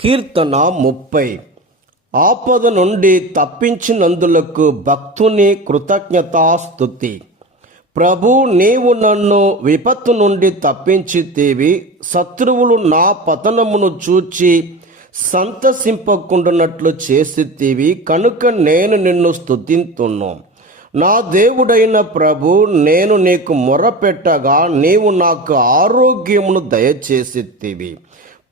కీర్తన 30. ఆపద నుండి తప్పించినందులకు భక్తుని కృతజ్ఞతాస్తుతి. ప్రభు, నీవు నన్ను విపత్తు నుండి తప్పించితేవి. శత్రువులు నా పతనమును చూచి సంతసింపకుండానట్లు చేసితేవి కనుక నేను నిన్ను స్తుతింతును. నా దేవుడైన ప్రభు, నేను నీకు మొరపెట్టగా నీవు నాకు ఆరోగ్యమును దయచేసితివి.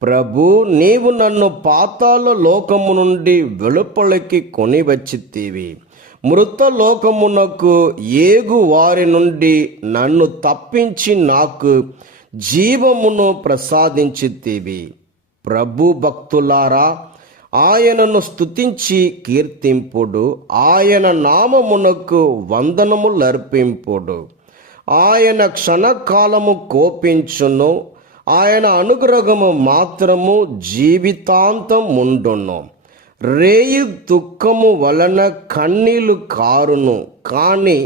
ప్రభు, నీవు నన్ను పాతాళ లోకము నుండి వెలుపలికి కొనివచ్చితివి. మృత లోకమునకు ఏగు వారి నుండి నన్ను తప్పించి నాకు జీవమును ప్రసాదించితివి. ప్రభు భక్తులారా, ఆయనను స్తుతించి కీర్తింపుడు. ఆయన నామమునకు వందనములర్పింపుడు. ఆయన క్షణకాలము కోపించును, ఆయన అనుగ్రహము మాత్రము జీవితాంతం ఉండును. రేయి దుఃఖము వలన కన్నీళ్లు కారును, కానీ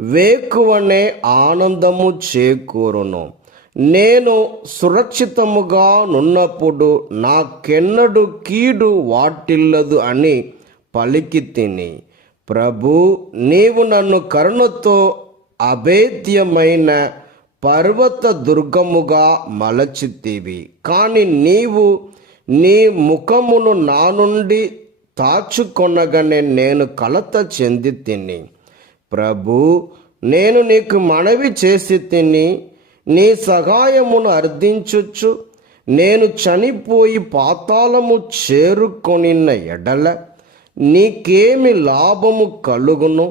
వేకువనే ఆనందము చేకూరును. నేను సురక్షితముగా నున్నప్పుడు నాకెన్నడు కీడు వాటిల్లదు అని పలికి తిని. ప్రభు, నీవు నన్ను కరుణతో అభేద్యమైన పర్వత దుర్గముగా మలచితివి. కానీ నీవు నీ ముఖమును నా నుండి తాచుకొనగానే నేను కలత చెంది తిని. ప్రభు, నేను నీకు మనవి చేసి తిని నీ సహాయమును అర్థించుచు నేను చనిపోయి పాతాళము చేరుకొనిన ఎడల నీకేమి లాభము కలుగును?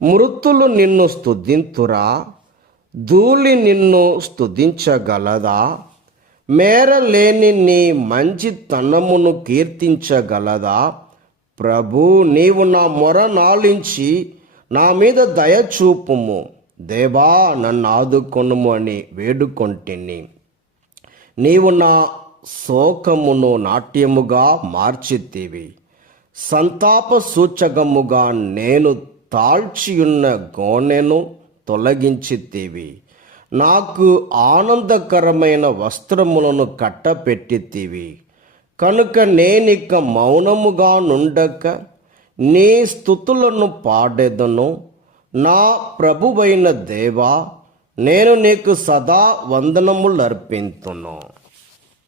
మృతులు నిన్ను స్తుతింతురా? ధూళి నిన్ను స్తుతించగలదా? మేరలేని నీ మంచితనమును కీర్తించగలదా? ప్రభు, నీవు నా మొర నాలించి నా మీద దయ చూపుము. దేవా, నన్ను ఆదుకొనుము అని వేడుకొంటిని. నీవు నా శోకమును నాట్యముగా మార్చితివి. సంతాప సూచకముగా నేను తాల్చియున్న గోనెను తొలగించితివి. నాకు ఆనందకరమైన వస్త్రములను కట్టపెట్టితివి. కనుక నేనిక మౌనముగా నుండక నీ స్తుతులను పాడెదను. నా ప్రభువైన దేవా, నేను నీకు సదా వందనములర్పింతును.